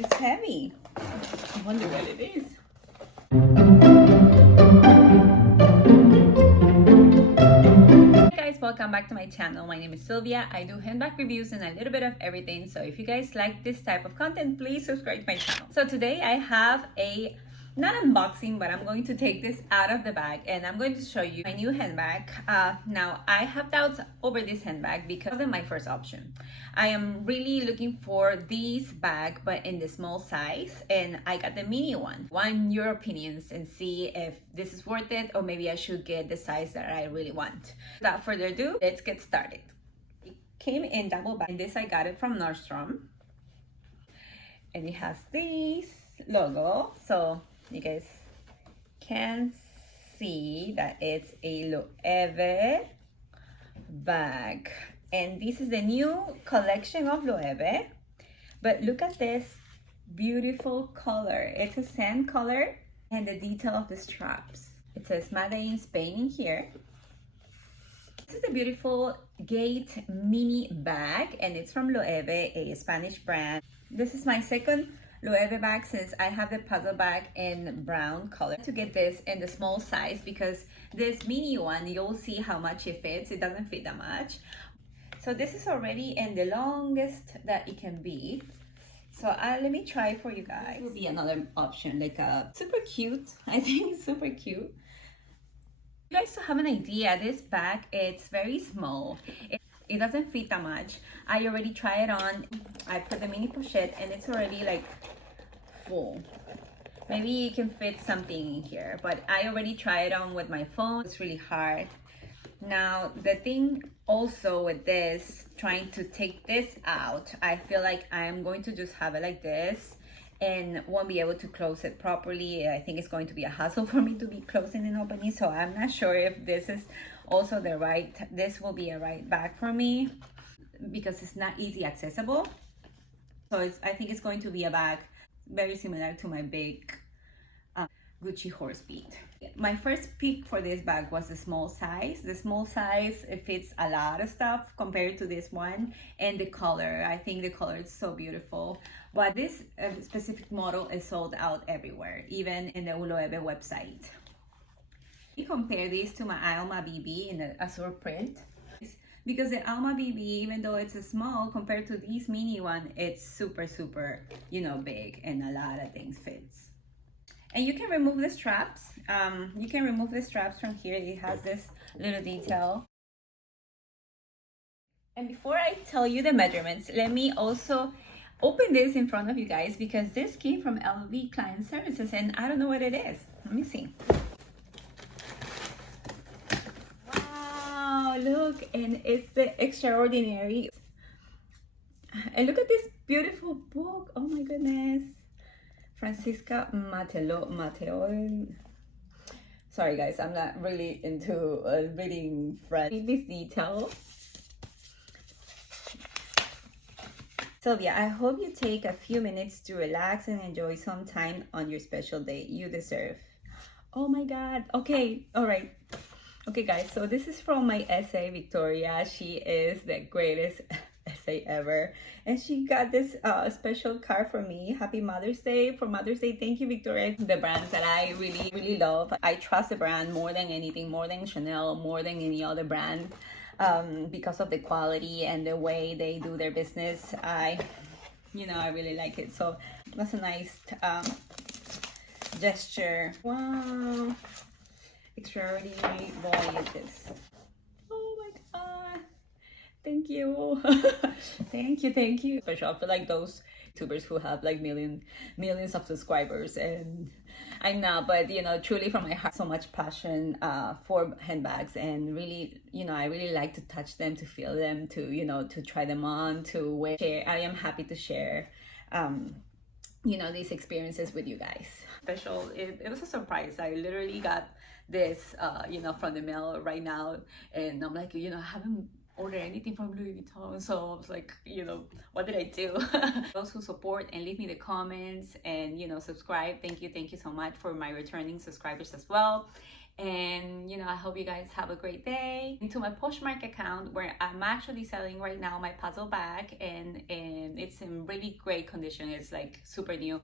It's heavy. I wonder what it is. Hey guys, welcome back to my channel. My name is Sylvia. I do handbag reviews and a little bit of everything. So if you guys like this type of content, please subscribe to my channel. So today I have not unboxing, but I'm going to take this out of the bag and I'm going to show you my new handbag. Now I have doubts over this handbag because it's my first option. I am really looking for this bag, but in the small size, and I got the mini one. Want your opinions and see if this is worth it, or maybe I should get the size that I really want. Without further ado, let's get started. It came in double bag, and this I got it from Nordstrom, and it has this logo, so you guys can see that it's a Loewe bag, and this is the new collection of Loewe. But look at this beautiful color. It's a sand color, and the detail of the straps. It says Made in Spain in here. This is a beautiful Gate mini bag, and it's from Loewe, a Spanish brand. This is my second Loewe bag since I have the puzzle bag in brown color. To get this in the small size, because this mini one, you'll see how much it fits. It doesn't fit that much. So this is already in the longest that it can be. So let me try for you guys. This will be another option, like a super cute. I think it's super cute. You guys to have an idea, this bag, it's very small. It doesn't fit that much. I already tried it on. I put the mini pochette and it's already like full. Maybe you can fit something in here, but I already tried it on with my phone. It's really hard. Now, the thing also with this, trying to take this out, I feel like I'm going to just have it like this and won't be able to close it properly. I think it's going to be a hassle for me to be closing and opening, so I'm not sure if this is also this will be a right bag for me, because it's not easy accessible. So I think it's going to be a bag very similar to my big Gucci horse bead. My first pick for this bag was the small size. The small size, it fits a lot of stuff compared to this one, and the color. I think the color is so beautiful. But this specific model is sold out everywhere, even in the Loewe website. I compare this to my Alma BB in the azure print, because the Alma BB, even though it's a small compared to this mini one, it's super, big, and a lot of things fits. And you can remove the straps. You can remove the straps from here. It has this little detail. And before I tell you the measurements, let me also open this in front of you guys, because this came from LV Client Services and I don't know what it is. Let me see. Wow, look, and it's the Extraordinary. And look at this beautiful book. Oh my goodness. Francisca Mateo. Sorry guys, I'm not really into reading French. Read this detail. Sylvia, I hope you take a few minutes to relax and enjoy some time on your special day. You deserve. Oh my God. Okay, all right. Okay guys, so this is from my SA, Victoria. She is the greatest SA ever, and she got this special card for me. Happy Mother's Day. For Mother's Day, thank you, Victoria. The brands that I really love. I trust the brand more than anything, more than Chanel, more than any other brand, because of the quality and the way they do their business. I really like it. So that's a nice gesture. Wow, Extraordinary. Boy, is this. Oh my God. Thank you. thank you. Special. I feel like those YouTubers who have like millions of subscribers, and I'm not, but truly from my heart, so much passion for handbags, and really, I really like to touch them, to feel them, to try them on, to wear. I am happy to share these experiences with you guys. Special. It was a surprise. I literally got this from the mail right now, and I'm like, I haven't ordered anything from Louis Vuitton, so I was like, what did I do? Those who support and leave me the comments and subscribe, thank you so much for my returning subscribers as well. And I hope you guys have a great day. Into my Poshmark account, where I'm actually selling right now my puzzle bag, and it's in really great condition. It's like super new.